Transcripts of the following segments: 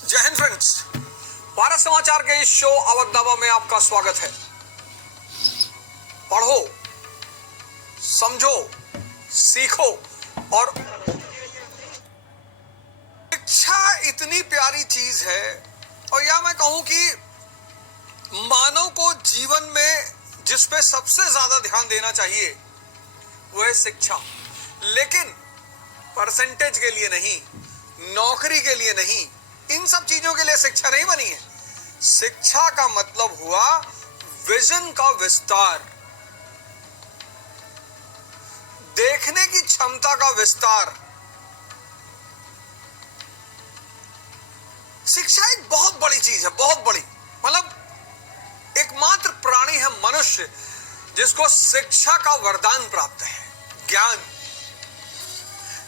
जय हिंद फ्रेंड्स, भारत समाचार के इस शो अवधनामा में आपका स्वागत है। पढ़ो, समझो, सीखो और शिक्षा इतनी प्यारी चीज है, और या मैं कहूं कि मानव को जीवन में जिस पे सबसे ज्यादा ध्यान देना चाहिए वो है शिक्षा। लेकिन परसेंटेज के लिए नहीं, नौकरी के लिए नहीं, इन सब चीजों के लिए शिक्षा नहीं बनी है। शिक्षा का मतलब हुआ विजन का विस्तार, देखने की क्षमता का विस्तार। शिक्षा एक बहुत बड़ी चीज है, बहुत बड़ी। मतलब एकमात्र प्राणी है मनुष्य जिसको शिक्षा का वरदान प्राप्त है, ज्ञान।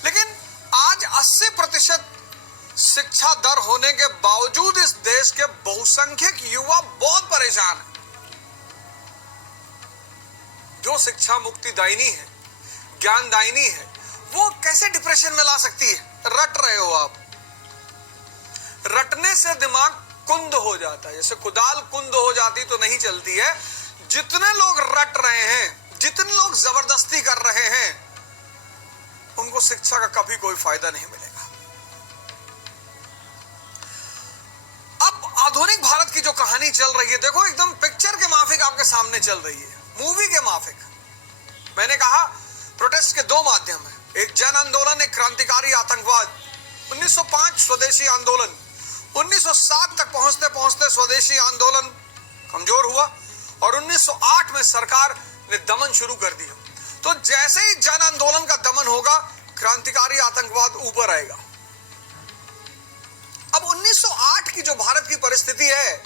लेकिन आज 80% शिक्षा दर होने के बावजूद इस देश के बहुसंख्यक युवा बहुत परेशान हैं। जो शिक्षा मुक्तिदायिनी है, ज्ञानदायिनी है, वो कैसे डिप्रेशन में ला सकती है? रट रहे हो आप। रटने से दिमाग कुंद हो जाता है। जैसे कुदाल कुंद हो जाती तो नहीं चलती है। जितने लोग रट रहे हैं, जितने लोग जबरदस्ती कर रहे हैं, उनको शिक्षा का कभी कोई फायदा नहीं मिलेगा। अब आधुनिक भारत की जो कहानी चल रही है, देखो एकदम पिक्चर के माफिक आपके सामने चल रही है, मूवी के माफिक। मैंने कहा प्रोटेस्ट के दो माध्यम है, एक जन आंदोलन, एक क्रांतिकारी आतंकवाद। 1905 स्वदेशी आंदोलन, 1907 तक पहुंचते पहुंचते स्वदेशी आंदोलन कमजोर हुआ और 1908 में सरकार ने दमन शुरू कर दिया। तो जैसे ही जन आंदोलन का दमन होगा, क्रांतिकारी आतंकवाद ऊपर आएगा। अब 1908 की जो भारत की परिस्थिति है,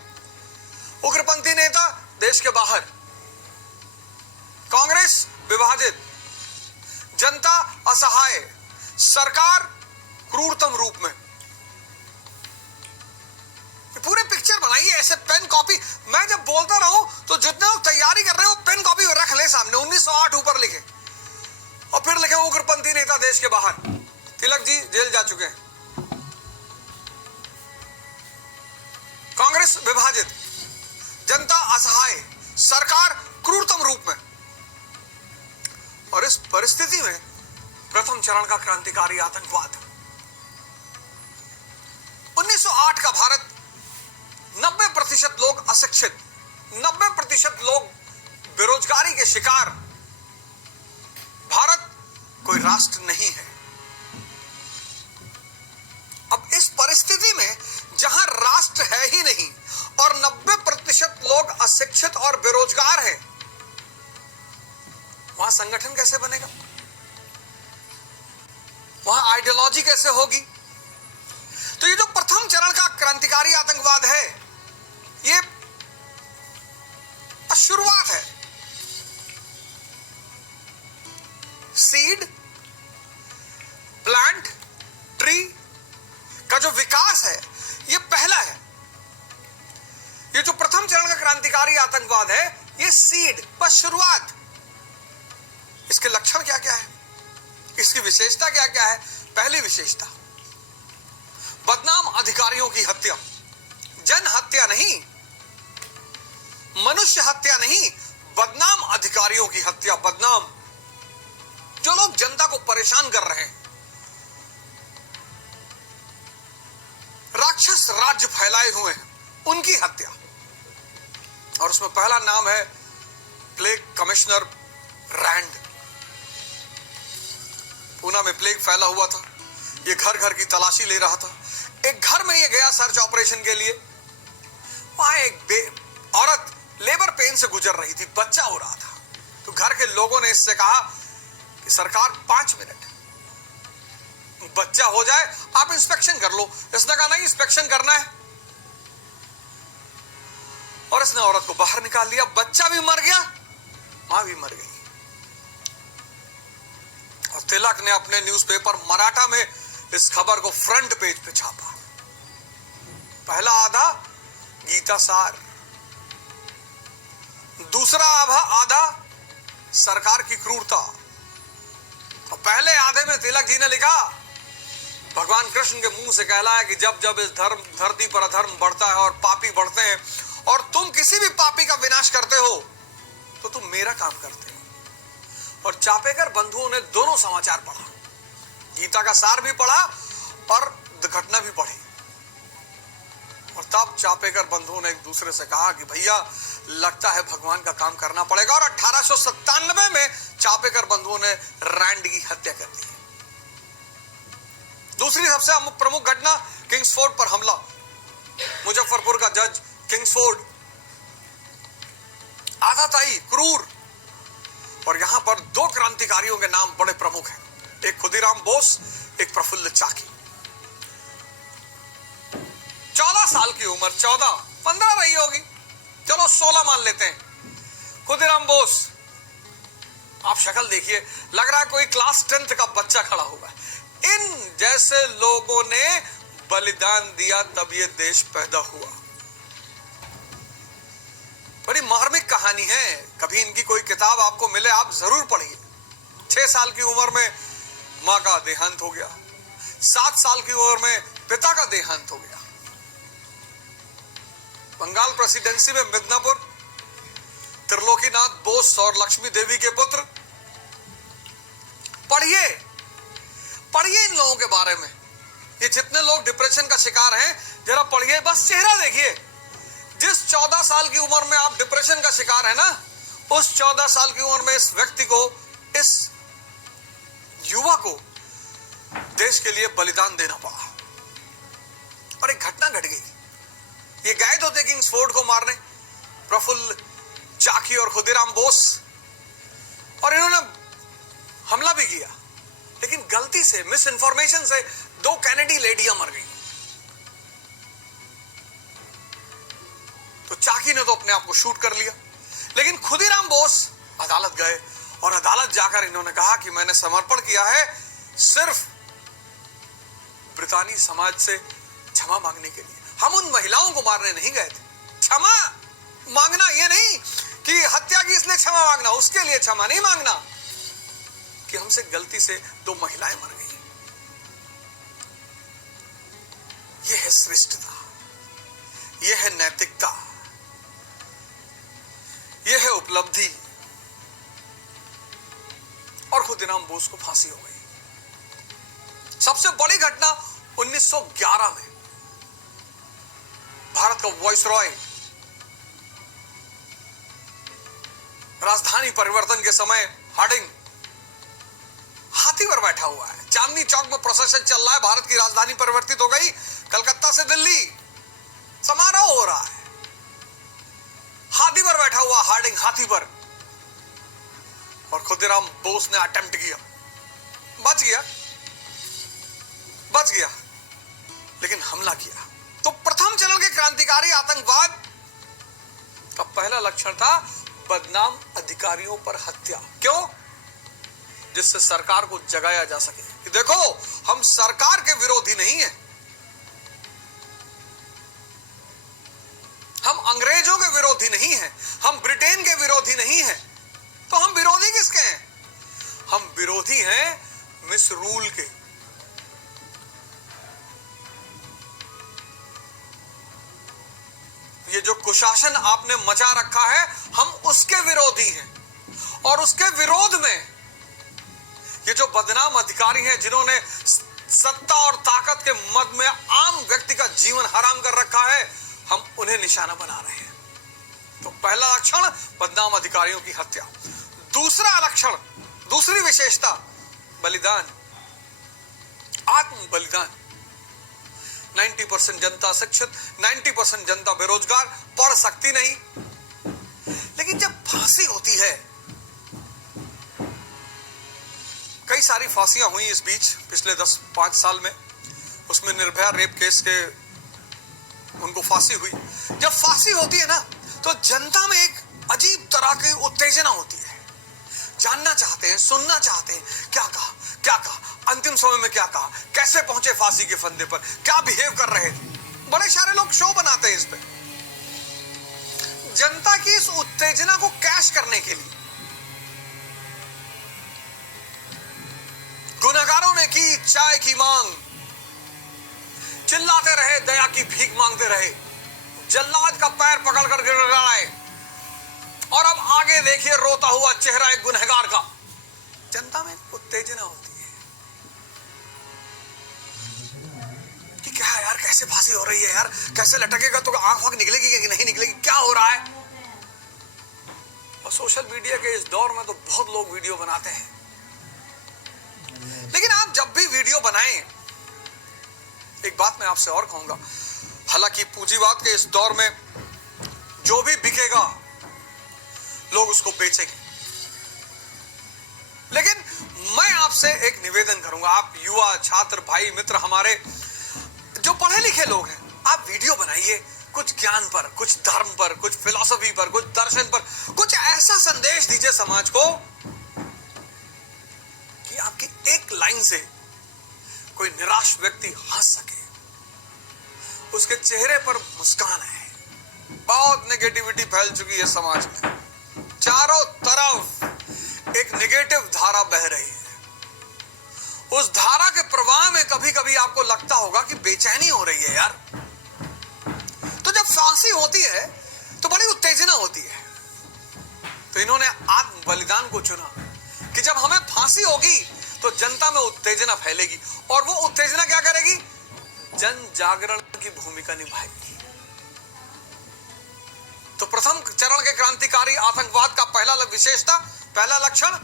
उग्रपंथी नेता देश के बाहर, कांग्रेस विभाजित, जनता असहाय, सरकार क्रूरतम रूप में। पूरे पिक्चर बनाइए ऐसे, पेन कॉपी। मैं जब बोलता रहूं तो जितने लोग तैयारी कर रहे हो पेन कॉपी रख ले सामने, 1908 ऊपर लिखे और फिर लिखे उग्रपंथी नेता देश के बाहर। तिलक जी जेल जा चुके हैं। कांग्रेस विभाजित, जनता असहाय, सरकार क्रूरतम रूप में। और इस परिस्थिति में प्रथम चरण का क्रांतिकारी आतंकवाद। 1908 का भारत, 90% लोग अशिक्षित, 90% लोग बेरोजगारी के शिकार। भारत कोई राष्ट्र नहीं है। अब इस परिस्थिति में जहां राष्ट्र है ही नहीं और 90% लोग अशिक्षित और बेरोजगार हैं, वहां संगठन कैसे बनेगा? वहां आइडियोलॉजी कैसे होगी? तो ये जो प्रथम चरण का क्रांतिकारी आतंकवाद है, ये शुरुआत है। सीड, प्लांट, ट्री का जो विकास है, ये पहला है। ये जो प्रथम चरण का क्रांतिकारी आतंकवाद है, ये सीड, बस शुरुआत। इसके लक्षण क्या क्या है, इसकी विशेषता क्या क्या है? पहली विशेषता, बदनाम अधिकारियों की हत्या। जन हत्या नहीं, मनुष्य हत्या नहीं, बदनाम अधिकारियों की हत्या। बदनाम, जो लोग जनता को परेशान कर रहे हैं, राक्षस राज्य फैलाए हुए हैं, उनकी हत्या। और उसमें पहला नाम है प्लेग कमिश्नर रैंड। पूना में प्लेग फैला हुआ था, ये घर घर की तलाशी ले रहा था। एक घर में ये गया सर्च ऑपरेशन के लिए। वहां एक औरत लेबर पेन से गुजर रही थी, बच्चा हो रहा था। तो घर के लोगों ने इससे कहा कि सरकार 5 मिनट, बच्चा हो जाए आप इंस्पेक्शन कर लो। इसने कहा नहीं, इंस्पेक्शन करना है। और इसने औरत को बाहर निकाल लिया। बच्चा भी मर गया, मां भी मर गई। और तिलक ने अपने न्यूज़पेपर मराठा में इस खबर को फ्रंट पेज पे छापा। पहला आधा गीता सार, दूसरा आधा सरकार की क्रूरता। और पहले आधे में तिलक जी ने लिखा, भगवान कृष्ण के मुंह से कहला है कि जब जब इस धरती पर अधर्म बढ़ता है और पापी बढ़ते हैं और तुम किसी भी पापी का विनाश करते हो तो तुम मेरा काम करते हो। और चापेकर बंधुओं ने दोनों समाचार पढ़ा, गीता का सार भी पढ़ा और घटना भी पढ़ी। और तब चापेकर बंधुओं ने एक दूसरे से कहा कि भैया लगता है भगवान का काम करना पड़ेगा। और 1897 में चापेकर बंधुओं ने रैंड की हत्या कर दी। दूसरी सबसे प्रमुख घटना किंग्सफोर्ड पर हमला। मुजफ्फरपुर का जज किंग्सफोर्ड आताताई, क्रूर। और यहां पर दो क्रांतिकारियों के नाम बड़े प्रमुख हैं, एक खुदीराम बोस, एक प्रफुल्ल चाकी। 14 साल की उम्र, 14, 15 रही होगी, चलो 16 मान लेते हैं। खुदीराम बोस, आप शक्ल देखिए, लग रहा है कोई क्लास 10th का बच्चा खड़ा हुआ है। इन जैसे लोगों ने बलिदान दिया तब ये देश पैदा हुआ। बड़ी मार्मिक कहानी है, कभी इनकी कोई किताब आपको मिले आप जरूर पढ़िए। 6 साल की उम्र में मां का देहांत हो गया, 7 साल की उम्र में पिता का देहांत हो गया। बंगाल प्रेसिडेंसी में मिदनापुर, त्रिलोकीनाथ बोस और लक्ष्मी देवी के पुत्र। पढ़िए पढ़िए इन लोगों के बारे में। ये जितने लोग डिप्रेशन का शिकार हैं, जरा पढ़िए, बस चेहरा देखिए। जिस 14 साल की उम्र में आप डिप्रेशन का शिकार है ना, उस 14 साल की उम्र में इस व्यक्ति को, इस युवा को देश के लिए बलिदान देना पड़ा। और एक घटना घट गई। ये गए तो थे किंग्सफोर्ड को मारने, प्रफुल्ल चाकी और खुदीराम बोस, और इन्होंने हमला भी किया, लेकिन गलती से, मिस इन्फॉर्मेशन से 2 कैनेडी लेडियां मर गई। तो चाकी ने तो अपने आप को शूट कर लिया, लेकिन खुदीराम बोस अदालत गए और अदालत जाकर इन्होंने कहा कि मैंने समर्पण किया है सिर्फ ब्रितानी समाज से क्षमा मांगने के लिए। हम उन महिलाओं को मारने नहीं गए थे। क्षमा मांगना ये नहीं कि हत्या की इसलिए क्षमा मांगना, उसके लिए क्षमा नहीं मांगना कि हमसे गलती से 2 महिलाएं मर गई। यह है श्रेष्ठता, यह है नैतिकता, यह है उपलब्धि। और खुदीराम बोस को फांसी हो गई। सबसे बड़ी घटना 1911 में भारत का वाइसरॉय राजधानी परिवर्तन के समय हार्डिंग हाथी पर बैठा हुआ है। चांदनी चौक में प्रोसेशन चल रहा है, भारत की राजधानी परिवर्तित हो गई, कलकत्ता से दिल्ली, समारोह हो रहा है। हाथी पर बैठा हुआ हार्डिंग, हाथी पर, और खुदीराम बोस ने अटेम्प्ट किया, बच गया, लेकिन हमला किया। तो प्रथम चरण के क्रांतिकारी आतंकवाद का पहला लक्षण था बदनाम अधिकारियों पर हत्या। क्यों? जिससे सरकार को जगाया जा सके कि देखो हम सरकार के विरोधी नहीं हैं, हम अंग्रेजों के विरोधी नहीं हैं, हम ब्रिटेन के विरोधी नहीं हैं। तो हम विरोधी किसके हैं? हम विरोधी हैं मिसरूल के। ये जो कुशासन आपने मचा रखा है, हम उसके विरोधी हैं। और उसके विरोध में ये जो बदनाम अधिकारी हैं, जिन्होंने सत्ता और ताकत के मद में आम व्यक्ति का जीवन हराम कर रखा है, हम उन्हें निशाना बना रहे हैं। तो पहला लक्षण बदनाम अधिकारियों की हत्या। दूसरा लक्षण, दूसरी विशेषता, बलिदान, आत्म बलिदान। 90% जनता शिक्षित, 90% जनता बेरोजगार, पढ़ सकती नहीं। लेकिन जब फांसी होती है, कई सारी फांसियां हुई इस बीच पिछले 10-5 साल में, उसमें निर्भया रेप केस के उनको फांसी हुई। जब फांसी होती है ना, तो जनता में एक अजीब तरह की उत्तेजना होती है। जानना चाहते हैं, सुनना चाहते हैं, क्या कहा, अंतिम समय में क्या कहा, कैसे पहुंचे फांसी के फंदे पर, क्या बिहेव कर रहे थे। बड़े सारे लोग शो बनाते हैं इस पे। जनता की इस उत्तेजना को कैश करने के लिए गुनहगारों ने की चाय की मांग, चिल्लाते रहे, दया की भीख मांगते रहे, जल्लाद का पैर पकड़कर गिड़गिड़ाए, और अब आगे देखिए रोता हुआ चेहरा एक गुनहगार का। जनता में उत्तेजना होती है कि क्या है यार, कैसे फांसी हो रही है यार, कैसे लटकेगा तो आंख वाँख निकलेगी कि नहीं निकलेगी, क्या हो रहा है। और सोशल मीडिया के इस दौर में तो बहुत लोग वीडियो बनाते हैं, लेकिन आप जब भी वीडियो बनाएं, एक बात मैं आपसे और कहूंगा, हालांकि पूंजीवाद के इस दौर में जो भी बिकेगा लोग उसको बेचेंगे, लेकिन मैं आपसे एक निवेदन करूंगा, आप युवा छात्र भाई मित्र हमारे जो पढ़े लिखे लोग हैं, आप वीडियो बनाइए कुछ ज्ञान पर, कुछ धर्म पर, कुछ फिलॉसफी पर, कुछ दर्शन पर, कुछ ऐसा संदेश दीजिए समाज को कि आपकी एक लाइन से कोई निराश व्यक्ति हंस सके, उसके चेहरे पर मुस्कान है। बहुत नेगेटिविटी फैल चुकी है समाज में, चारों तरफ एक नेगेटिव धारा बह रही है। उस धारा के प्रवाह में कभी कभी आपको लगता होगा कि बेचैनी हो रही है यार। तो जब फांसी होती है तो बड़ी उत्तेजना होती है, तो इन्होंने आत्म बलिदान को चुना कि जब हमें फांसी होगी तो जनता में उत्तेजना फैलेगी, और वो उत्तेजना क्या करेगी, जन जागरण की भूमिका निभाएगी। तो प्रथम चरण के क्रांतिकारी आतंकवाद का पहला लक्षण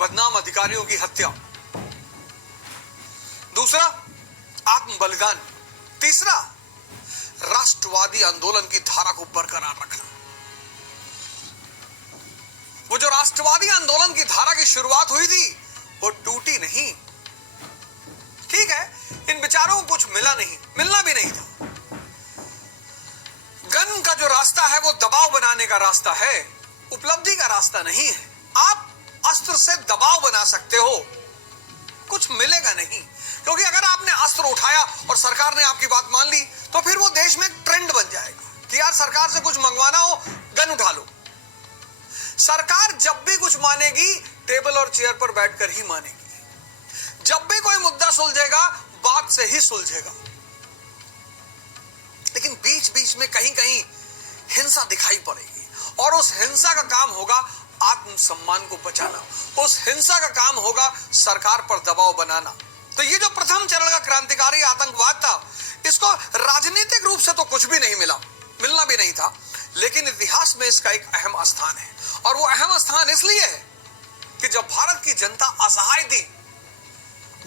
बदनाम अधिकारियों की हत्या, दूसरा आत्म बलिदान, तीसरा राष्ट्रवादी आंदोलन की धारा को बरकरार रखना। वो जो राष्ट्रवादी आंदोलन की धारा की शुरुआत हुई थी वो टूटी नहीं। ठीक है, इन विचारों को कुछ मिला नहीं, मिलना भी नहीं था। गन का जो रास्ता है वो दबाव बनाने का रास्ता है, उपलब्धि का रास्ता नहीं है। आप अस्त्र से दबाव बना सकते हो, कुछ मिलेगा नहीं, क्योंकि अगर आपने अस्त्र उठाया और सरकार ने आपकी बात मान ली तो फिर वो देश में एक ट्रेंड बन जाएगा कि यार सरकार से कुछ मंगवाना हो गन उठा लो। सरकार जब भी कुछ मानेगी टेबल और चेयर पर बैठकर ही मानेगी। जब भी कोई मुद्दा सुलझेगा बात से ही सुलझेगा। लेकिन बीच बीच में कहीं कहीं हिंसा दिखाई पड़ेगी, और उस हिंसा का काम होगा आत्मसम्मान को बचाना, उस हिंसा का काम होगा सरकार पर दबाव बनाना। तो ये जो प्रथम चरण का क्रांतिकारी आतंकवाद था, इसको राजनीतिक रूप से तो कुछ भी नहीं मिला, मिलना भी नहीं था, लेकिन इतिहास में इसका एक अहम स्थान है। और वो अहम स्थान इसलिए है कि जब भारत की जनता असहाय थी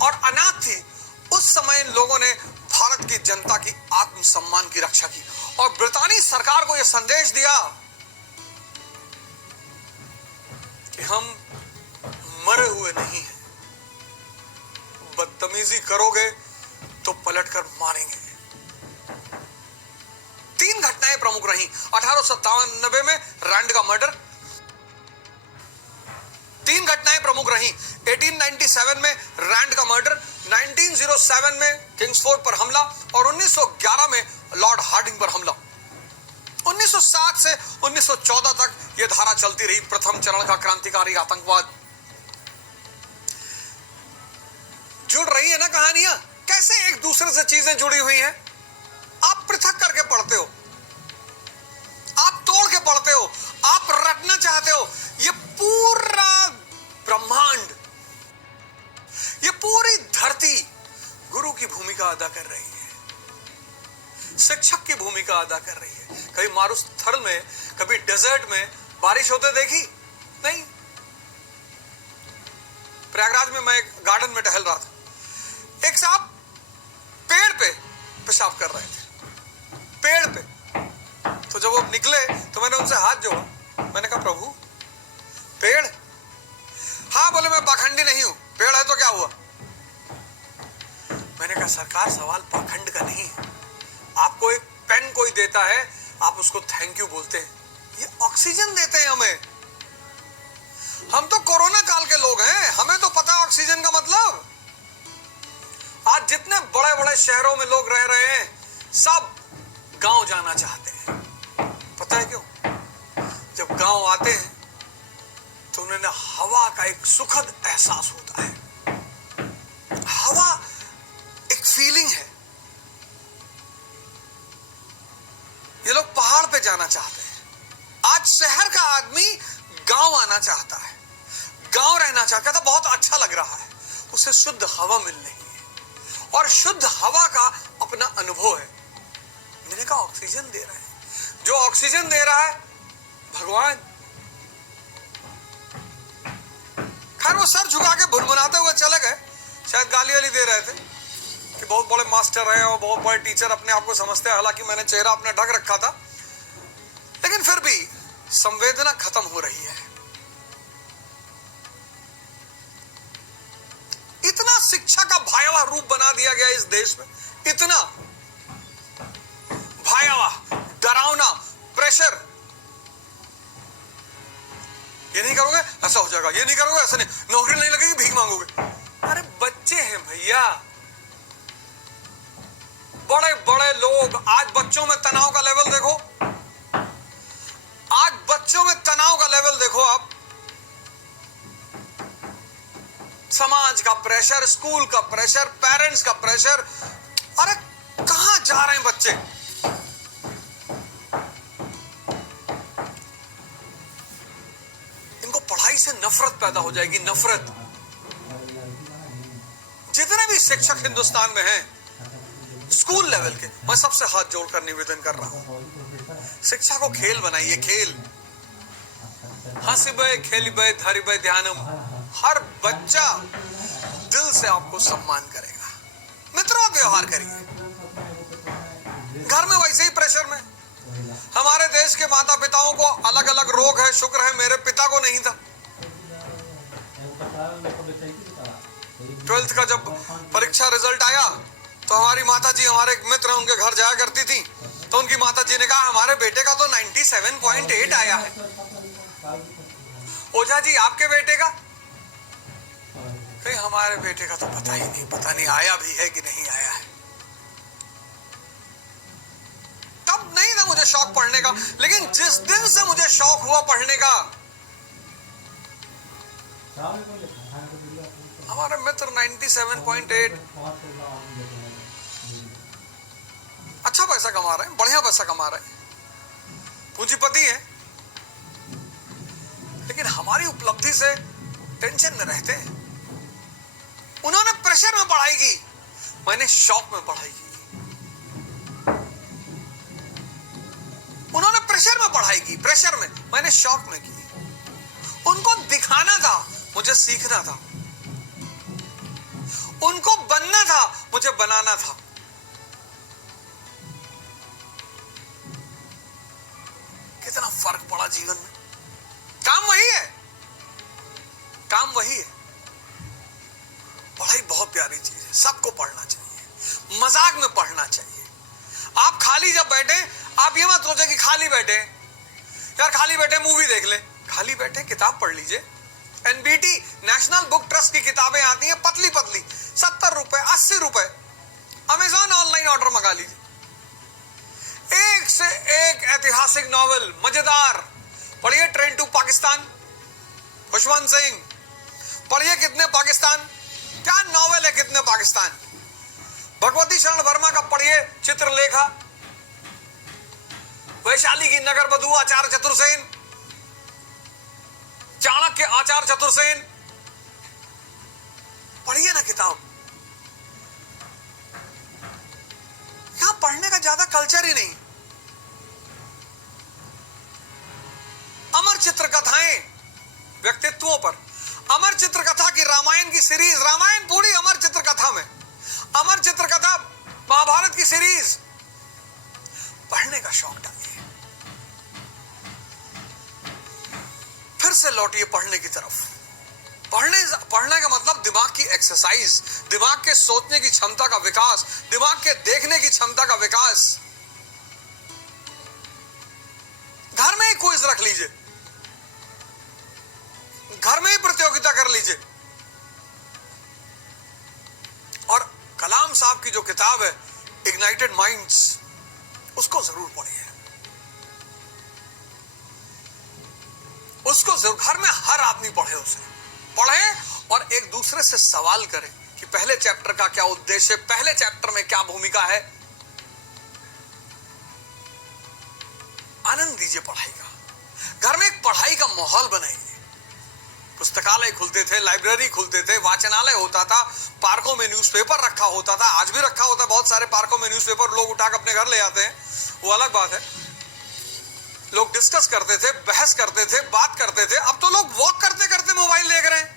और अनाथ थी, उस समय इन लोगों ने भारत की जनता की आत्मसम्मान की रक्षा की और ब्रितानी सरकार को यह संदेश दिया कि हम मरे हुए नहीं हैं, बदतमीजी करोगे तो पलटकर मारेंगे। 3 घटनाएं प्रमुख रही 1897 में रैंड का मर्डर, 3 घटनाएं प्रमुख रही 1897 में रैंड का मर्डर, 1907 में किंग्सफोर्ड पर हमला और 1911 में लॉर्ड हार्डिंग पर हमला। 1907 से 1914 तक यह धारा चलती रही, प्रथम चरण का क्रांतिकारी आतंकवाद। जुड़ रही है ना कहानियां, कैसे एक दूसरे से चीजें जुड़ी हुई हैं। आप पृथक करके पढ़ते हो, आप तोड़ के पढ़ते हो, आप रटना चाहते हो। ये पूरा ब्रह्मांड, ये पूरी धरती गुरु की भूमिका अदा कर रही है, शिक्षक की भूमिका अदा कर रही है। कभी मारुस्थल में, कभी डेजर्ट में बारिश होते देखी नहीं। प्रयागराज में मैं एक गार्डन में टहल रहा था, एक साहब पेड़ पे पेशाब कर रहे थे, पेड़ पे। तो जब वो निकले तो मैंने उनसे हाथ जोड़ा, मैंने कहा प्रभु पेड़? हाँ बोले मैं पाखंडी नहीं हूं, पेड़ है तो क्या हुआ? मैंने कहा सरकार सवाल पाखंड का नहीं है, आपको एक पेन कोई देता है आप उसको थैंक यू बोलते हैं, ये ऑक्सीजन देते हैं हमें। हम तो कोरोना काल के लोग हैं, हमें तो पता है ऑक्सीजन का मतलब। आज जितने बड़े बड़े शहरों में लोग रह रहे हैं सब गांव जाना चाहते हैं। पता है क्यों? जब गांव आते हैं तो उन्हें हवा का एक सुखद एहसास होता है। हवा एक फीलिंग है, ये लोग पहाड़ पे जाना चाहते हैं। आज शहर का आदमी गांव आना चाहता है, गांव रहना चाहता है। बहुत अच्छा लग रहा है, उसे शुद्ध हवा मिल रही है और शुद्ध हवा का अपना अनुभव है। मैंने कहा ऑक्सीजन दे रहा है, जो ऑक्सीजन दे रहा है भगवान। खैर वो सर झुका के भुनभुनाते हुए चले गए, शायद गाली वाली दे रहे थे कि बहुत बड़े मास्टर है और बहुत बड़े टीचर अपने आप को समझते हैं। हालांकि मैंने चेहरा अपना ढक रखा था, लेकिन फिर भी संवेदना खत्म हो रही है। इतना शिक्षा का भयावह रूप बना दिया गया इस देश में, इतना भयावह, डरावना, प्रेशर। ये नहीं करोगे ऐसा हो जाएगा, ये नहीं करोगे ऐसा नहीं, नौकरी नहीं लगेगी, भीख मांगोगे। अरे बच्चे हैं भैया, बड़े बड़े लोग। आज बच्चों में तनाव का लेवल देखो, आज बच्चों में तनाव का लेवल देखो आप। समाज का प्रेशर, स्कूल का प्रेशर, पेरेंट्स का प्रेशर। अरे कहां जा रहे हैं बच्चे? इनको पढ़ाई से नफरत पैदा हो जाएगी, नफरत। जितने भी शिक्षक हिंदुस्तान में हैं, स्कूल लेवल के, मैं सबसे हाथ जोड़कर निवेदन कर रहा हूं, शिक्षा को खेल बनाइए, खेल। हंसिबे खेलिबे धरिबे ध्यानम। हर बच्चा दिल से आपको सम्मान करेगा। मित्रों व्यवहार करिए। घर में वैसे ही प्रेशर में, हमारे देश के माता पिताओं को अलग अलग रोग है, शुक्र है मेरे पिता को नहीं था। 12th का जब परीक्षा रिजल्ट आया तो हमारी माता जी, हमारे एक मित्र उनके घर जाया करती थी, तो उनकी माता जी ने कहा हमारे बेटे का तो 97.8 आया है। ओझा जी आपके बेटे का? कहीं हमारे बेटे का तो पता ही नहीं, पता नहीं आया भी है कि नहीं आया है। तब नहीं था मुझे शौक पढ़ने का, लेकिन जिस दिन से मुझे शौक हुआ पढ़ने का, हमारे मित्र 97.8, अच्छा पैसा कमा रहे हैं, बढ़िया पैसा कमा रहे हैं, पूंजीपति हैं, लेकिन हमारी उपलब्धि से टेंशन में रहते हैं। उन्होंने प्रेशर में पढ़ाई की, मैंने शौक में पढ़ाई की। उन्होंने प्रेशर में पढ़ाई की, प्रेशर में, मैंने शौक में की। उनको दिखाना था, मुझे सीखना था। उनको बनना था, मुझे बनाना था। कितना फर्क पड़ा जीवन में। काम वही है, काम वही है। पढ़ाई बहुत प्यारी चीज है, सबको पढ़ना चाहिए, मजाक में पढ़ना चाहिए। आप खाली जब बैठे, आप ये मत सोचे कि खाली बैठे यार, खाली बैठे मूवी देख ले। खाली बैठे किताब पढ़ लीजिए। एनबीटी नेशनल बुक ट्रस्ट की किताबें आती हैं पतली पतली, 70 रुपए, 80 रुपए। अमेजॉन ऑनलाइन ऑर्डर मंगा लीजिए। एक से एक ऐतिहासिक नॉवल, मजेदार। पढ़िए ट्रेन टू पाकिस्तान, खुशवंत सिंह। पढ़िए कितने पाकिस्तान, क्या नॉवेल है कितने पाकिस्तान। भगवती शरण वर्मा का पढ़िए चित्रलेखा। वैशाली की नगर बधू आचार्य चतुर्सेन, चाणक्य आचार्य चतुर्सेन। पढ़िए ना किताब। यहां पढ़ने का ज्यादा कल्चर ही नहीं। अमर चित्रकथाएं व्यक्तित्वों पर, अमर चित्रकथा की रामायण की सीरीज, रामायण पूरी अमर चित्रकथा में, अमर चित्रकथा महाभारत की सीरीज। पढ़ने का शौक डालिए, फिर से लौटिए पढ़ने की तरफ। पढ़ने का मतलब दिमाग की एक्सरसाइज, दिमाग के सोचने की क्षमता का विकास, दिमाग के देखने की क्षमता का विकास। घर में ही क्विज रख लीजिए, घर में ही प्रतियोगिता कर लीजिए। और कलाम साहब की जो किताब है इग्नाइटेड माइंड्स, उसको जरूर पढ़िए। उसको जरूर, घर में हर आदमी पढ़े, उसे पढ़े और एक दूसरे से सवाल करें कि पहले चैप्टर का क्या उद्देश्य है, पहले चैप्टर में क्या भूमिका है। आनंद दीजिए पढ़ाई का। घर में एक पढ़ाई का माहौल बनाइए। पुस्तकालय खुलते थे, लाइब्रेरी खुलते थे, वाचनालय होता था, पार्कों में न्यूज़पेपर रखा होता था, आज भी रखा होता है। बहुत सारे पार्कों में न्यूज़पेपर लोग उठाकर अपने घर ले आते हैं, वो अलग बात है। लोग डिस्कस करते थे, बहस करते थे, बात करते थे। अब तो लोग वॉक करते करते मोबाइल देख रहे हैं।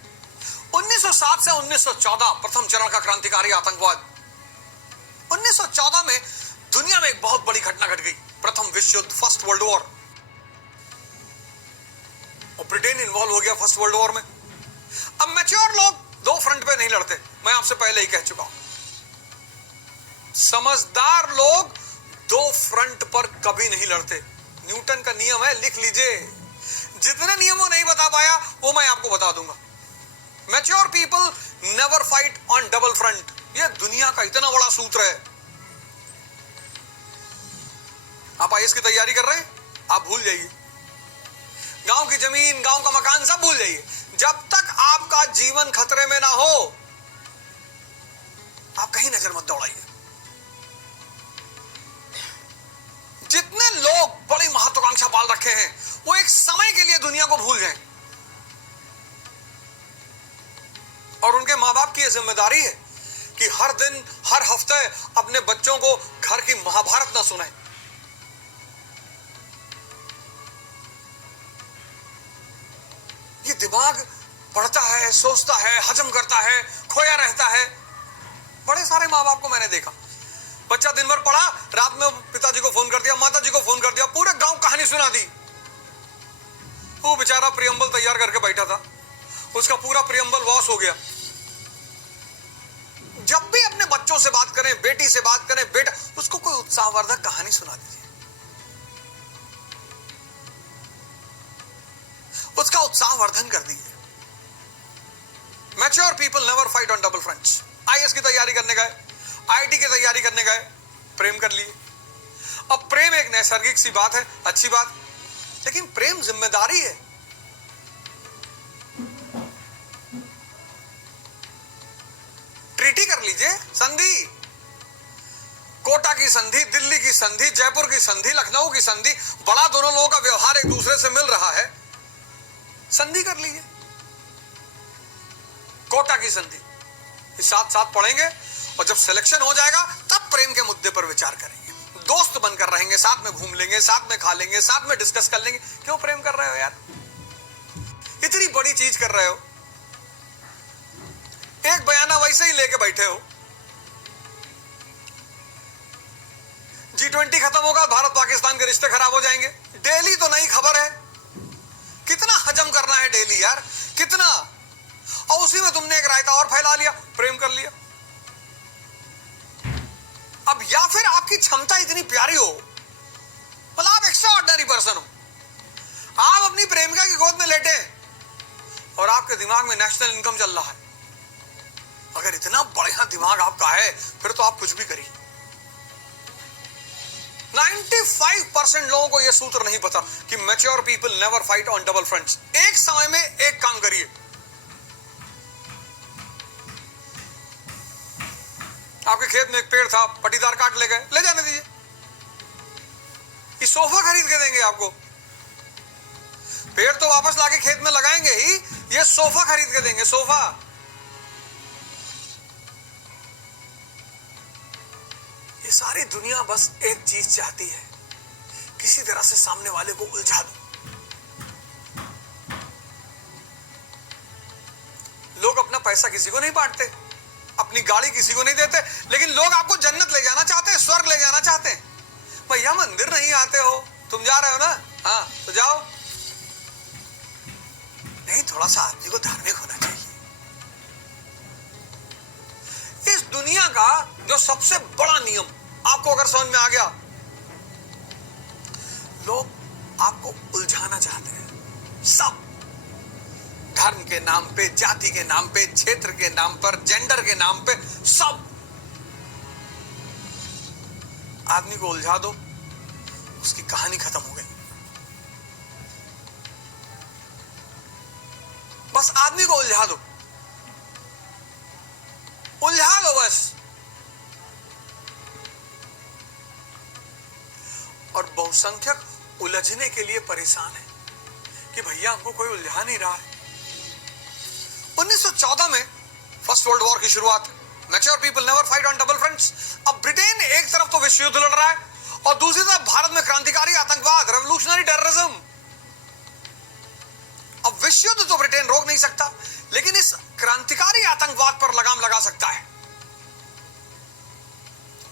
1907 से 1914 प्रथम चरण का क्रांतिकारी आतंकवाद। 1914 में दुनिया में एक बहुत बड़ी घटना घट गई, प्रथम विश्व युद्ध, फर्स्ट वर्ल्ड वॉर। और ब्रिटेन इन्वॉल्व हो गया फर्स्ट वर्ल्ड वॉर में। अब मैच्योर लोग दो फ्रंट पे नहीं लड़ते, मैं आपसे पहले ही कह चुका हूं। समझदार लोग दो फ्रंट पर कभी नहीं लड़ते। न्यूटन का नियम है, लिख लीजिए। जितने नियमों नहीं बता पाया वो मैं आपको बता दूंगा। Mature people never fight on double front. यह दुनिया का इतना बड़ा सूत्र है। आप आईएएस की तैयारी कर रहे हैं, आप भूल जाइए। गांव की जमीन, गांव का मकान सब भूल जाइए। जब तक आपका जीवन खतरे में ना हो, आप कहीं नजर मत दौड़ाइए। जितने लोग बड़ी महत्वाकांक्षा पाल रखे हैं, वो एक समय के लिए दुनिया को भूल जाएं। और उनके मां बाप की यह जिम्मेदारी है कि हर दिन, हर हफ्ते अपने बच्चों को घर की महाभारत ना सुनाएं। ये दिमाग पढ़ता है, सोचता है, हजम करता है, खोया रहता है। बड़े सारे माँ बाप को मैंने देखा, बच्चा दिन भर पढ़ा, रात में पिताजी को फोन कर दिया, माताजी को फोन कर दिया, पूरे गांव कहानी सुना दी। वो बेचारा प्रियम्बल तैयार करके बैठा था, उसका पूरा प्रियम्बल वॉश हो गया। जब भी अपने बच्चों से बात करें, बेटी से बात करें, बेटा, उसको कोई उत्साहवर्धक कहानी सुना दीजिए, उसका उत्साहवर्धन कर दीजिए। Mature people never fight on double fronts. IAS की तैयारी करने गए, आईआईटी की तैयारी करने गए, प्रेम कर लिए। अब प्रेम एक नैसर्गिक सी बात है, अच्छी बात, लेकिन प्रेम जिम्मेदारी है। ट्रीटी कर लीजिए, संधि, कोटा की संधि, दिल्ली की संधि, जयपुर की संधि, लखनऊ की संधि, बड़ा दोनों लोगों का व्यवहार एक दूसरे से मिल रहा है, संधि कर लीजिए। कोटा की संधि साथ साथ पढ़ेंगे और जब सिलेक्शन हो जाएगा तब प्रेम के मुद्दे पर विचार करेंगे। दोस्त बनकर रहेंगे, साथ में घूम लेंगे, साथ में खा लेंगे, साथ में डिस्कस कर लेंगे। क्यों प्रेम कर रहे हो यार? इतनी बड़ी चीज कर रहे हो, एक बयाना वैसे ही लेके बैठे हो। G20 खत्म होगा, भारत पाकिस्तान के रिश्ते खराब हो जाएंगे। डेली तो नई खबर है, कितना हजम करना है डेली यार, कितना। और उसी में तुमने एक रायता और फैला लिया, प्रेम कर लिया। अब या फिर आपकी क्षमता इतनी प्यारी हो, मतलब आप एक्स्ट्रा ऑर्डिनरी पर्सन हो, आप अपनी प्रेमिका की गोद में लेटे और आपके दिमाग में नेशनल इनकम चल रहा है। अगर इतना बढ़िया दिमाग आपका है, फिर तो आप कुछ भी करिए। 95% लोगों को यह सूत्र नहीं पता कि mature people never fight on double fronts. एक समय में एक काम करिए। आपके खेत में एक पेड़ था, पटीदार काट ले गए, ले जाने दीजिए। ये सोफा खरीद के देंगे आपको। पेड़ तो वापस लाके खेत में लगाएंगे ही, ये सोफा खरीद के देंगे, सोफा। ये सारी दुनिया बस एक चीज चाहती है, किसी तरह से सामने वाले को उलझा दो। लोग अपना पैसा किसी को नहीं बांटते, अपनी गाड़ी किसी को नहीं देते, लेकिन लोग आपको जन्नत ले जाना चाहते हैं, स्वर्ग ले जाना चाहते हैं। भैया मंदिर नहीं आते हो, तुम जा रहे हो ना, हाँ तो जाओ। नहीं, थोड़ा सा आदमी को धार्मिक होना चाहिए। इस दुनिया का जो सबसे बड़ा नियम आपको अगर समझ में आ गया, लोग आपको उलझाना चाहते हैं। सब धर्म के नाम पे, जाति के नाम पे, क्षेत्र के नाम पर, जेंडर के नाम पे, सब आदमी को उलझा दो, उसकी कहानी खत्म हो गई। बस आदमी को उलझा दो, उलझा लो बस। और बहुसंख्यक उलझने के लिए परेशान है कि भैया हमको कोई उलझा नहीं रहा है। 1914 में फर्स्ट वर्ल्ड वॉर की शुरुआत। Mature people never fight on double fronts. अब ब्रिटेन एक तरफ तो विश्व युद्ध लड़ रहा है और दूसरी तरफ भारत में क्रांतिकारी आतंकवाद, रेवोल्यूशनरी टेररिज्म। अब विश्व युद्ध तो ब्रिटेन रोक नहीं सकता, लेकिन इस क्रांतिकारी आतंकवाद पर लगाम लगा सकता है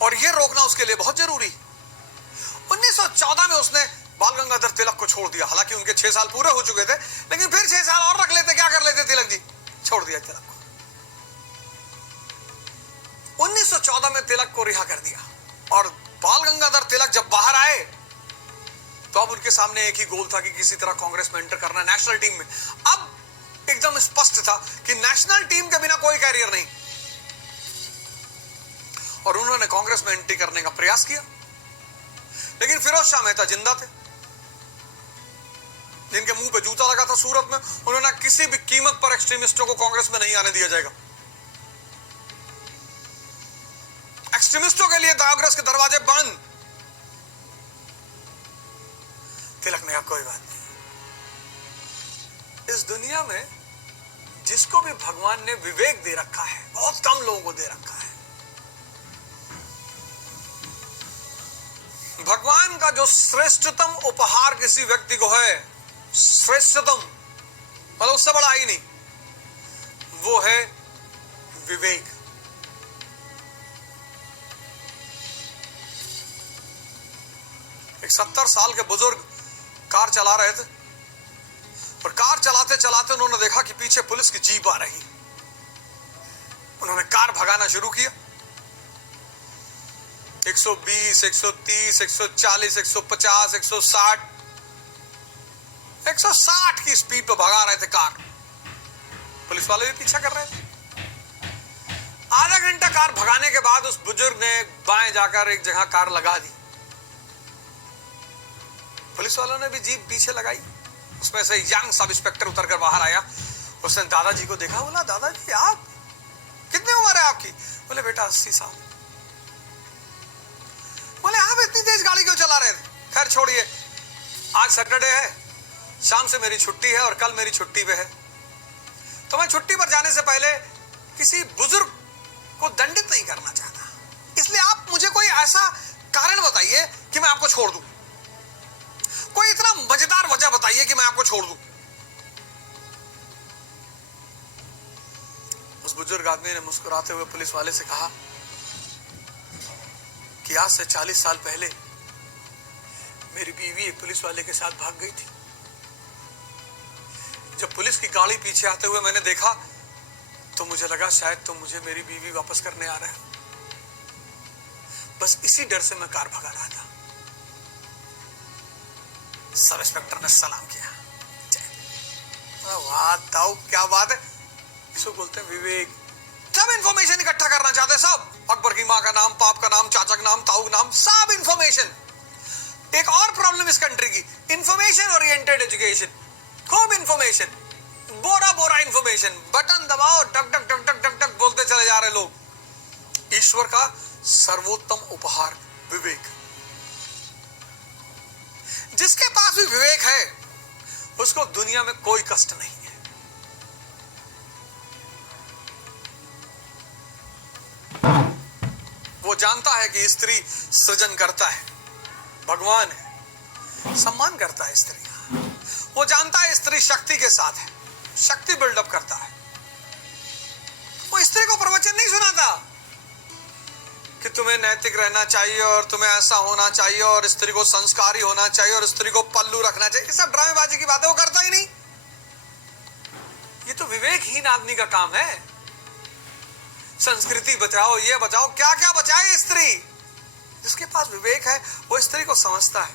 और यह रोकना उसके लिए बहुत जरूरी। 1914 में उसने बाल गंगाधर तिलक को छोड़ दिया। हालांकि उनके 6 साल पूरे हो चुके थे, लेकिन फिर 6 साल और रख लेते, क्या कर लेते तिलक जी, छोड़ दिया तिलक को। 1914 में तिलक को रिहा कर दिया और बाल गंगाधर तिलक जब बाहर आए तो अब उनके सामने एक ही गोल था कि किसी तरह कांग्रेस में एंटर करना, नेशनल टीम में। अब एकदम स्पष्ट था कि नेशनल टीम के बिना कोई कैरियर नहीं, और उन्होंने कांग्रेस में एंट्री करने का प्रयास किया। लेकिन फिरोज शाह मेहता जिंदा थे, जिनके मुंह पे जूता लगा था सूरत में। उन्होंने किसी भी कीमत पर एक्सट्रीमिस्टों को कांग्रेस में नहीं आने दिया जाएगा। एक्सट्रीमिस्टों के लिए कांग्रेस के दरवाजे बंद। तिलक ने कहा कोई बात नहीं, इस दुनिया में जिसको भी भगवान ने विवेक दे रखा है, बहुत कम लोगों को दे रखा है। भगवान का जो श्रेष्ठतम उपहार किसी व्यक्ति को है, श्रेष्ठतम मतलब उससे बड़ा ही नहीं, वो है विवेक। एक 70 साल के बुजुर्ग कार चला रहे थे और कार चलाते चलाते उन्होंने देखा कि पीछे पुलिस की जीप आ रही। उन्होंने कार भगाना शुरू किया। 120, 130, 140, 150, 160, 160 की स्पीड पर भगा रहे थे कार। पुलिस वाले भी पीछा कर रहे थे। आधा घंटा कार भगाने के बाद उस बुजुर्ग ने बाएं जाकर एक जगह कार लगा दी। पुलिस वालों ने भी जीप पीछे लगाई। उसमें से यंग सब इंस्पेक्टर उतरकर बाहर आया। उसने दादाजी को देखा, बोला दादाजी आप कितने उम्र है आपकी? बोले बेटा 80 साल। बोले आप इतनी तेज गाड़ी क्यों चला रहे थे? खैर छोड़िए, आज सैटरडे है, शाम से मेरी छुट्टी है और कल मेरी छुट्टी पे है, तो मैं छुट्टी पर जाने से पहले किसी बुजुर्ग को दंडित नहीं करना चाहता, इसलिए आप मुझे कोई ऐसा कारण बताइए कि मैं आपको छोड़ दूं। कोई इतना मजेदार वजह बताइए कि मैं आपको छोड़ दूं। उस बुजुर्ग आदमी ने मुस्कुराते हुए पुलिस वाले से कहा कि आज से 40 साल पहले मेरी बीवी एक पुलिस वाले के साथ भाग गई थी। जब पुलिस की गाड़ी पीछे आते हुए मैंने देखा तो मुझे लगा शायद तो मुझे मेरी बीवी वापस करने आ रहा है। बस इसी डर से मैं कार भगा रहा था। सब इंस्पेक्टर ने सलाम किया। वाह ताऊ क्या बात है, इसको बोलते हैं विवेक। सब इंफॉर्मेशन इकट्ठा करना चाहते हैं, सब। अकबर की माँ का नाम, बाप का नाम, चाचा का नाम, ताऊ का नाम, सब इंफॉर्मेशन। एक और प्रॉब्लम इस कंट्री की, इंफॉर्मेशन ओरिएंटेड एजुकेशन। खूब इंफॉर्मेशन, बोरा बोरा इंफॉर्मेशन, बटन दबाओ, duck duck duck duck duck duck बोलते चले जा रहे लोग। ईश्वर का सर्वोत्तम उपहार विवेक। जिसके पास भी विवेक है उसको दुनिया में कोई कष्ट नहीं है। वो जानता है कि स्त्री सृजन करता है, भगवान है, सम्मान करता है स्त्री का। वो जानता है स्त्री शक्ति के साथ है, शक्ति बिल्डअप करता है। वो स्त्री को प्रवचन नहीं सुनाता कि तुम्हें नैतिक रहना चाहिए और तुम्हें ऐसा होना चाहिए और स्त्री को संस्कारी होना चाहिए और स्त्री को पल्लू रखना चाहिए। ये सब ड्रामेबाजी की बातें वो करता ही नहीं। ये तो विवेकहीन आदमी का काम है। संस्कृति बचाओ, ये बचाओ, क्या क्या बचाए स्त्री। जिसके पास विवेक है वो स्त्री को समझता है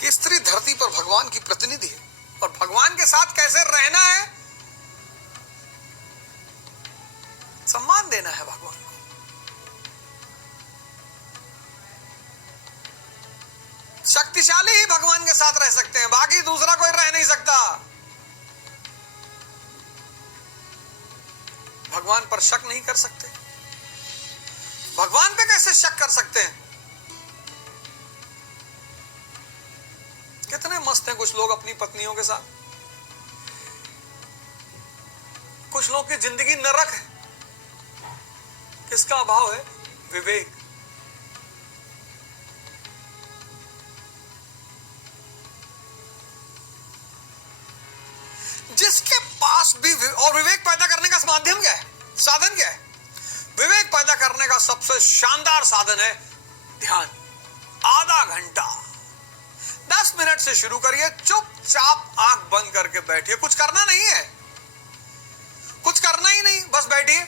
कि स्त्री धरती पर भगवान की प्रतिनिधि है और भगवान के साथ कैसे रहना है, सम्मान देना है भगवान को। शक्तिशाली ही भगवान के साथ रह सकते हैं, बाकी दूसरा कोई रह नहीं सकता। भगवान पर शक नहीं कर सकते। भगवान पे कैसे शक कर सकते हैं? कितने मस्त हैं कुछ लोग अपनी पत्नियों के साथ, कुछ लोग की जिंदगी नरक है। किसका अभाव है? विवेक। जिसके पास भी और विवेक पैदा करने का माध्यम क्या है, साधन क्या है? विवेक पैदा करने का सबसे शानदार साधन है ध्यान। आधा घंटा 10 मिनट से शुरू करिए, चुपचाप आंख बंद करके बैठिए। कुछ करना नहीं है, कुछ करना ही नहीं, बस बैठिए।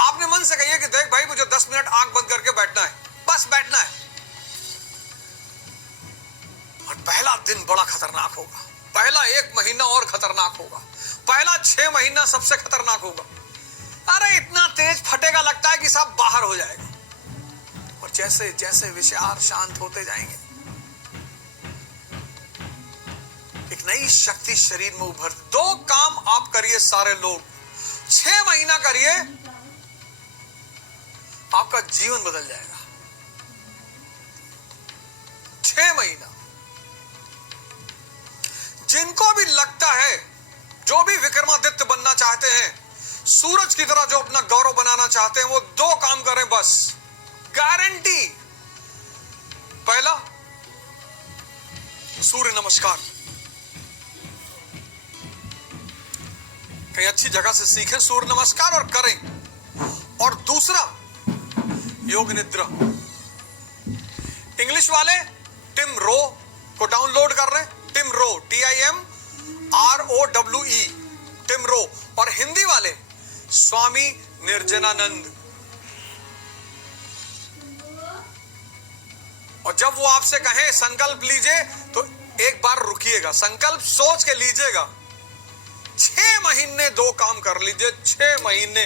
आपने मन से कहिए कि देख भाई मुझे 10 मिनट आंख बंद करके बैठना है, बस बैठना है। और पहला दिन बड़ा खतरनाक होगा, पहला 1 महीना और खतरनाक होगा, पहला 6 महीना सबसे खतरनाक होगा। अरे इतना तेज फटेगा, लगता है कि सब बाहर हो जाएगा। और जैसे जैसे विचार शांत होते जाएंगे, एक नई शक्ति शरीर में उभर। 2 काम आप करिए सारे लोग, 6 महीना करिए, आपका जीवन बदल जाएगा। 6 महीना। जिनको भी लगता है, जो भी विक्रमादित्य बनना चाहते हैं, सूरज की तरह जो अपना गौरव बनाना चाहते हैं, वो 2 काम करें बस, गारंटी। पहला, सूर्य नमस्कार। कहीं अच्छी जगह से सीखें सूर्य नमस्कार और करें। और दूसरा, योग निद्रा। इंग्लिश वाले टिम रो को डाउनलोड कर रहे हैं, टिम रो, TIMROWE, टिम रो। और हिंदी वाले स्वामी निर्जनानंद। और जब वो आपसे कहें संकल्प लीजिए, तो एक बार रुकिएगा, संकल्प सोच के लीजिएगा। 6 महीने 2 काम कर लीजिए, 6 महीने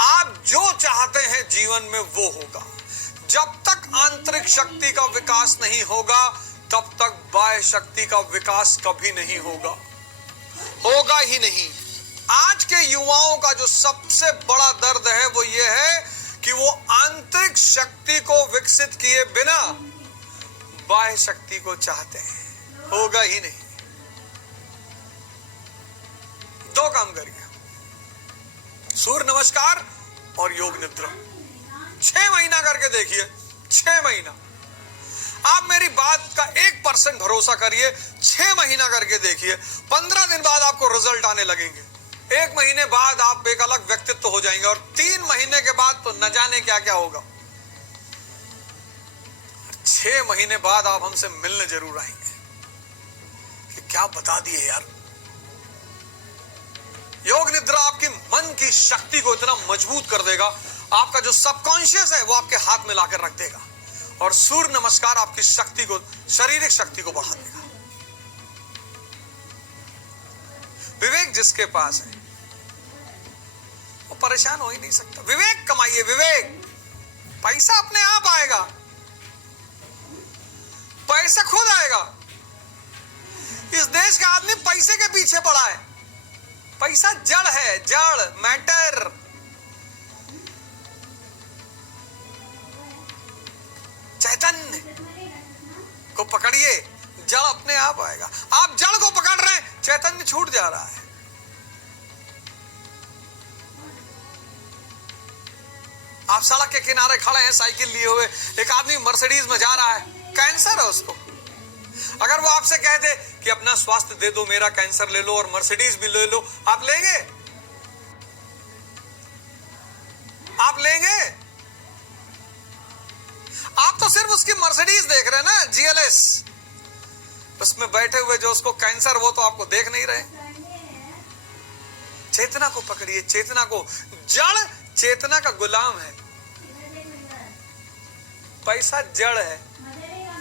आप जो चाहते हैं जीवन में वो होगा। जब तक आंतरिक शक्ति का विकास नहीं होगा, तब तक बाह्य शक्ति का विकास कभी नहीं होगा, होगा ही नहीं। आज के युवाओं का जो सबसे बड़ा दर्द है वो ये है कि वो आंतरिक शक्ति को विकसित किए बिना बाह्य शक्ति को चाहते हैं, होगा ही नहीं। 2 काम करिए, सूर्य नमस्कार और योग निद्रा। 6 महीना करके देखिए, 6 महीना। आप मेरी बात का 1% भरोसा करिए, 6 महीना करके देखिए, 15 दिन बाद आपको रिजल्ट आने लगेंगे। 1 महीने बाद आप एक अलग व्यक्तित्व हो जाएंगे, और 3 महीने के बाद तो न जाने क्या क्या होगा। 6 महीने बाद आप हमसे मिलने जरूर आएंगे कि क्या बता दिए यार। योग निद्रा आपकी मन की शक्ति को इतना मजबूत कर देगा, आपका जो सबकॉन्शियस है वो आपके हाथ में लाकर रख देगा। और सूर्य नमस्कार आपकी शक्ति को, शारीरिक शक्ति को बढ़ा देगा। विवेक जिसके पास है वो परेशान हो ही नहीं सकता। विवेक कमाइए, विवेक। पैसा अपने आप आएगा, पैसा खुद आएगा। इस देश का आदमी पैसे के पीछे पड़ा है। पैसा जड़ है, जड़, मैटर। चैतन्य को पकड़िए, जड़ अपने आप आएगा। आप जड़ को पकड़ रहे हैं, चैतन्य छूट जा रहा है। आप सड़क के किनारे खड़े हैं साइकिल लिए हुए, एक आदमी मर्सिडीज में जा रहा है, कैंसर है उसको। अगर वो आपसे कह दे कि अपना स्वास्थ्य दे दो, मेरा कैंसर ले लो और मर्सिडीज भी ले लो, आप लेंगे? आप लेंगे? आप तो सिर्फ उसकी मर्सिडीज देख रहे हैं ना, GLS, उसमें बैठे हुए जो उसको कैंसर, वो तो आपको देख नहीं रहे। चेतना को पकड़िए, चेतना को। जड़ चेतना का गुलाम है, पैसा जड़ है।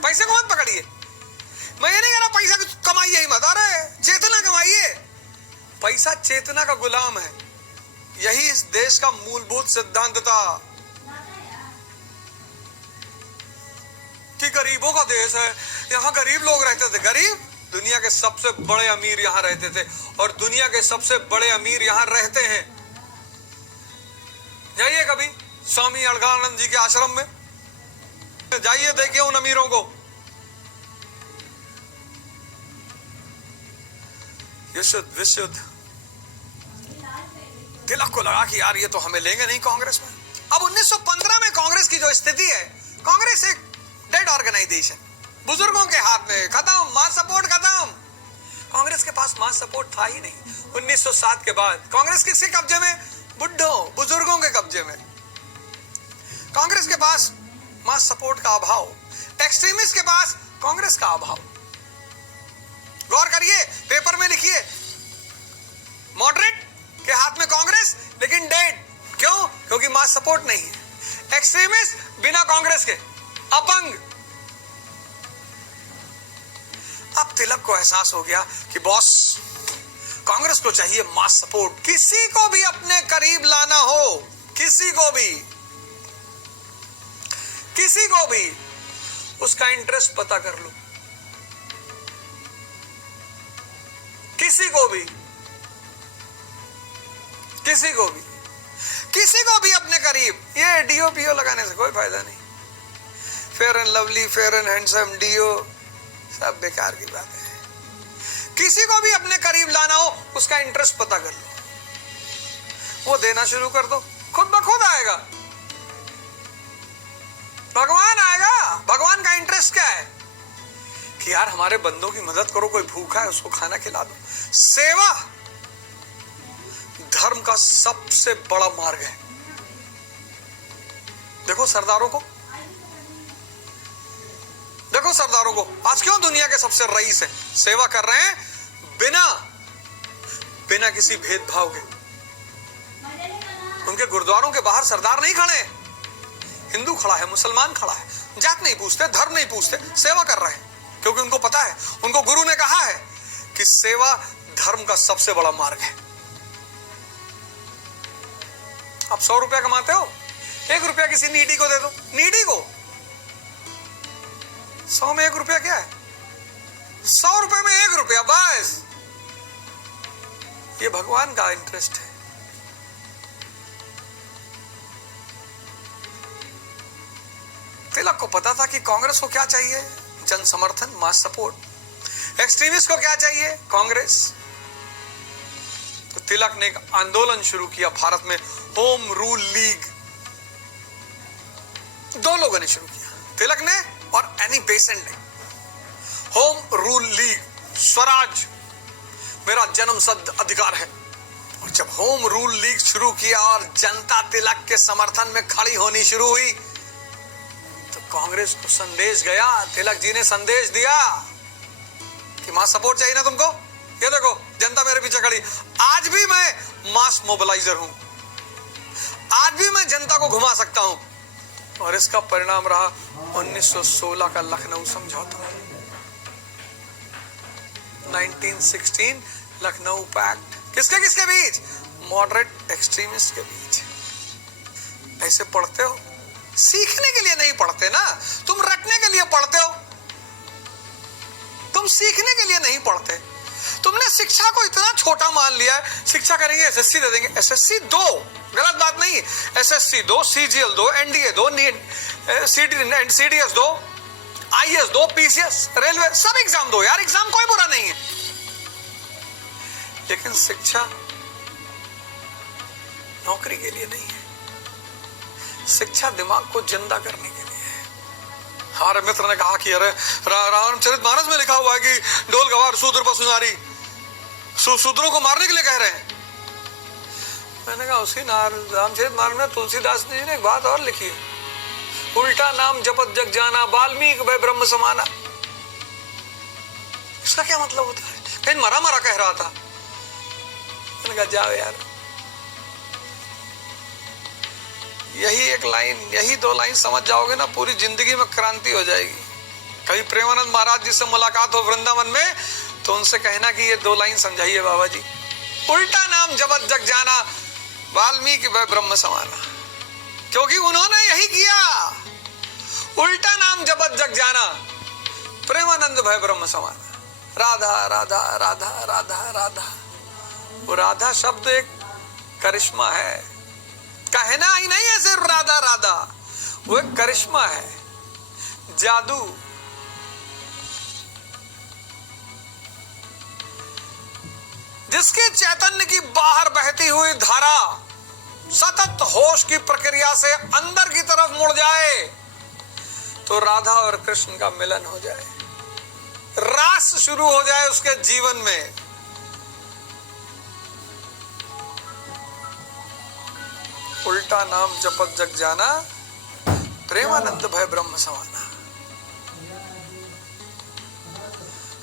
पैसे को मत पकड़िए। मैं ये नहीं कह रहा पैसा कमाइए ही मत, अरे चेतना कमाइए। पैसा चेतना का गुलाम है, यही इस देश का मूलभूत सिद्धांत था कि गरीबों का देश है, यहाँ गरीब लोग रहते थे। गरीब? दुनिया के सबसे बड़े अमीर यहाँ रहते थे, और दुनिया के सबसे बड़े अमीर यहाँ रहते हैं। जाइए कभी स्वामी अलगानंद जी के आश्रम में, जाइए, देखिए उन अमीरों को। युद्ध विशुद्ध। तिलक को लगा कि यार ये तो हमें लेंगे नहीं कांग्रेस में। अब 1915 में कांग्रेस की जो स्थिति है, कांग्रेस एक डेड ऑर्गेनाइजेशन, बुजुर्गों के हाथ में, खत्म, मास सपोर्ट खत्म। कांग्रेस के पास मास सपोर्ट था ही नहीं। 1907 के बाद कांग्रेस किसके कब्जे में? बुड्ढों, बुजुर्गों के कब्जे में। कांग्रेस के पास मास सपोर्ट का अभाव, एक्सट्रीमिस्ट के पास कांग्रेस का अभाव। गौर करिए, पेपर में लिखिए, मॉडरेट के हाथ में कांग्रेस लेकिन डेड। क्यों? क्योंकि मास सपोर्ट नहीं है। एक्सट्रीमिस्ट बिना कांग्रेस के, अपंग। अब तिलक को एहसास हो गया कि बॉस, कांग्रेस को चाहिए मास सपोर्ट। किसी को भी अपने करीब लाना हो, किसी को भी उसका इंटरेस्ट पता कर लो, किसी को भी अपने करीब। ये डीओ पीओ लगाने से कोई फायदा नहीं। Fair and lovely, fair and handsome, deo, सब बेकार की बात है। किसी को भी अपने करीब लाना हो, उसका इंटरेस्ट पता कर लो, वो देना शुरू कर दो, खुद ब खुद आएगा। भगवान आएगा। भगवान का इंटरेस्ट क्या है? कि यार हमारे बंदों की मदद करो, कोई भूखा है उसको खाना खिला दो। सेवा धर्म का सबसे बड़ा मार्ग है। देखो सरदारों को आज क्यों दुनिया के सबसे रईस हैं? सेवा कर रहे हैं बिना किसी भेदभाव के। उनके गुरुद्वारों के बाहर सरदार नहीं खड़े, हिंदू खड़ा है, मुसलमान खड़ा है, जात नहीं पूछते, धर्म नहीं पूछते, सेवा कर रहे हैं। क्योंकि उनको पता है, उनको गुरु ने कहा है कि सेवा धर्म का सबसे बड़ा मार्ग है। आप 100 रुपया कमाते हो, 1 रुपया किसी नीडी को दे दो। नीडी को 100 में 1 रुपया क्या है? 100 रुपए में 1 रुपया, बस। ये भगवान का इंटरेस्ट है। तिलक को पता था कि कांग्रेस को क्या चाहिए? जन समर्थन, मास सपोर्ट। एक्सट्रीमिस्ट को क्या चाहिए? कांग्रेस। तो तिलक ने एक आंदोलन शुरू किया भारत में, होम रूल लीग। 2 लोगों ने शुरू किया, तिलक ने और एनी बेसेंट ने। होम रूल लीग, स्वराज मेरा जन्मसिद्ध अधिकार है। और जब होम रूल लीग शुरू किया और जनता तिलक के समर्थन में खड़ी होनी शुरू हुई, तो कांग्रेस को संदेश गया। तिलक जी ने संदेश दिया कि मास सपोर्ट चाहिए ना तुमको? ये देखो जनता मेरे पीछे खड़ी। आज भी मैं मास मोबिलाइजर हूं, आज भी मैं जनता को घुमा सकता हूं। और इसका परिणाम रहा 1916 का लखनऊ समझौता, 1916 लखनऊ पैक्ट। किसके बीच? मॉडरेट एक्सट्रीमिस्ट के बीच। ऐसे पढ़ते हो, सीखने के लिए नहीं पढ़ते ना, तुम रटने के लिए पढ़ते हो, तुम सीखने के लिए नहीं पढ़ते। तुमने शिक्षा को इतना छोटा मान लिया है, शिक्षा करेंगे, एसएससी दे देंगे। एसएससी दो, गलत बात नहीं, एसएससी दो, सीजीएल दो, एनडीए दो, सीडीएस दो, आईएएस दो, पीसीएस, रेलवे, सब एग्जाम दो यार, एग्जाम कोई बुरा नहीं है। लेकिन शिक्षा नौकरी के लिए नहीं है, शिक्षा दिमाग को जिंदा करने के लिए है। हमारे मित्र ने कहा कि अरे रामचरितमानस में लिखा हुआ है कि ढोल गवार शूद्र पशुनारी, शूद्रों को मारने के लिए कह रहे हैं। मैंने कहा उसी रामचरितमानस में तुलसीदास जी ने एक बात और लिखी है, उल्टा नाम जपत जग जाना, वाल्मीकि वै ब्रह्म समाना। इसका क्या मतलब होता है? कहीं मरा कह रहा था। मैंने कहा जाओ यार, यही एक लाइन, यही 2 लाइन समझ जाओगे ना, पूरी जिंदगी में क्रांति हो जाएगी। कभी प्रेमानंद महाराज जी से मुलाकात हो वृंदावन में, तो उनसे कहना कि ये 2 लाइन समझाइए बाबा जी, उल्टा नाम जपत जग जाना, वाल्मीकि वै ब्रह्म समाना। क्योंकि उन्होंने यही किया, उल्टा नाम जपत जग जाना, प्रेमानंद भय ब्रह्म समाना। राधा राधा राधा राधा राधा, वो राधा शब्द एक करिश्मा है, कहना ही नहीं है सिर्फ राधा राधा, वो एक करिश्मा है, जादू। जिसके चैतन्य की बाहर बहती हुई धारा सतत होश की प्रक्रिया से अंदर की तरफ मुड़ जाए तो राधा और कृष्ण का मिलन हो जाए, रास शुरू हो जाए उसके जीवन में। उल्टा नाम जपत जग जाना, प्रेमानंद भय ब्रह्म समाना।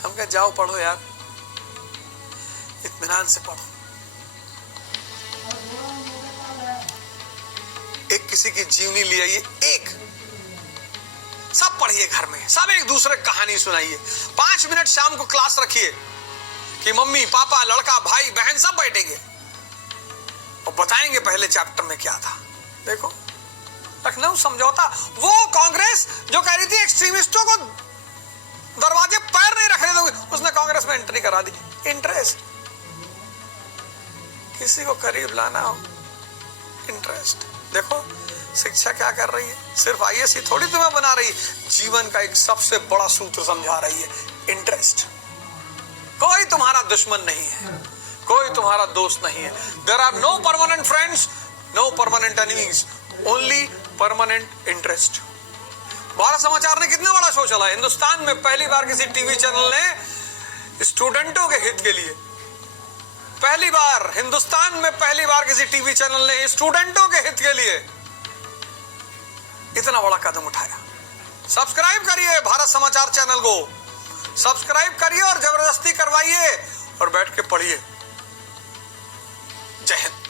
हम कह जाओ पढ़ो यार, इत्मीनान से पढ़ो। एक किसी की जीवनी ले आइए, एक सब पढ़िए घर में, सब एक दूसरे की कहानी सुनाइए। 5 मिनट शाम को क्लास रखिए कि मम्मी पापा लड़का भाई बहन सब बैठेंगे और बताएंगे पहले चैप्टर में क्या था। देखो लखनऊ समझौता, वो कांग्रेस जो कह रही थी एक्सट्रीमिस्टों को दरवाजे पैर नहीं रखने दोगे, उसने कांग्रेस में एंट्री करा दी। इंटरेस्ट, किसी को करीब लाना हो, इंटरेस्ट। देखो शिक्षा क्या कर रही है, सिर्फ आईएएस ही थोड़ी तुम्हें बना रही है, जीवन का एक सबसे बड़ा सूत्र समझा रही है, इंटरेस्ट। कोई तुम्हारा दुश्मन नहीं है, कोई तुम्हारा दोस्त नहीं है। There are no permanent friends, no permanent enemies, only permanent interest. Bharat Samachar ने कितना बड़ा शो चला। हिंदुस्तान में पहली बार किसी टीवी चैनल ने स्टूडेंटों के हित के लिए, पहली बार हिंदुस्तान में पहली बार किसी टीवी चैनल ने स्टूडेंटों के हित के लिए इतना बड़ा कदम उठाया। सब्सक्राइब करिए भारत समाचार चैनल को, सब्सक्राइब करिए और जबरदस्ती करवाइए और बैठ के पढ़िए। जय हिंद।